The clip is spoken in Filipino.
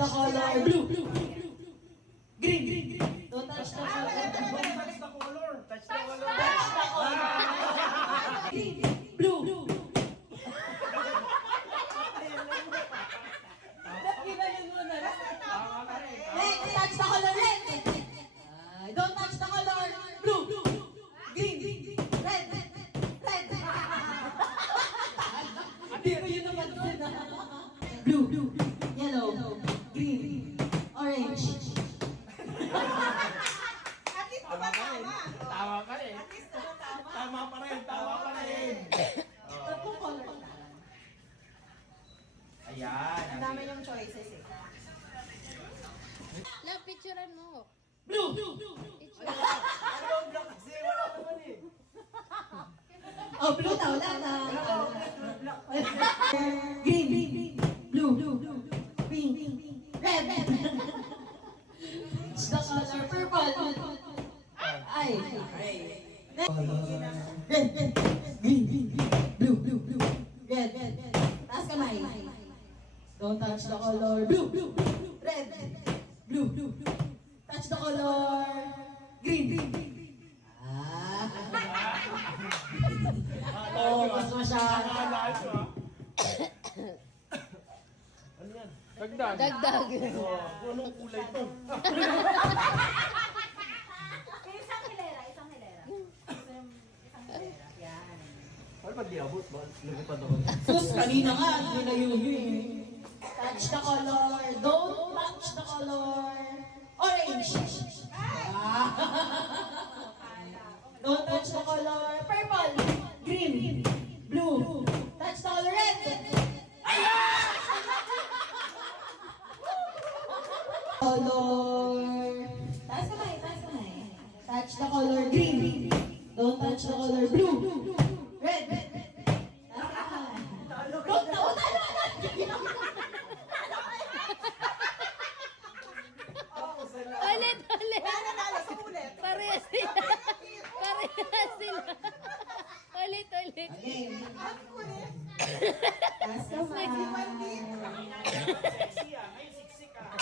the color blue. Green. Don't touch the color. Touch the color. Green. Blue. Next, touch the color red. Don't touch the color blue. Green. Red. Hindi ko yun napansin na. Blue. Yellow. Green. Orange. At least tumatama. Tama ka rin. At least tumatama. Tama pa rin. Tatlong color. Ayan. Ang dami yung choices eh. Love, picturean mo. Blue. Picture. Ano ang black kasi? Wala naman eh. Oh, blue daw. Wala na. Green. Blue. Pink. Red. The color purple. Ay. Red. Green. Blue. Red. Taas kamay. Don't touch the color blue. Red. Blue. Touch the color green. Oh, mas masyado. Ano yan? Dagdag. Dagdag. Anong kulay to? Isang hilera. Isang hilera. Yan. Ano pag di abot ba? Lumipad ako. Sus, kanina nga, yun na yun eh. Touch the color. Don't touch the color orange. Don't touch the color purple. Green. Blue. Touch the color red. Color. Taas kamay. Touch the color green. Don't touch the color blue. Red. Ulit. Nanalo sa ulit. Parehas sila. Ulit. Again. Ang ulit. Taas kamay. Sexy ah. Ngayon siksik ah.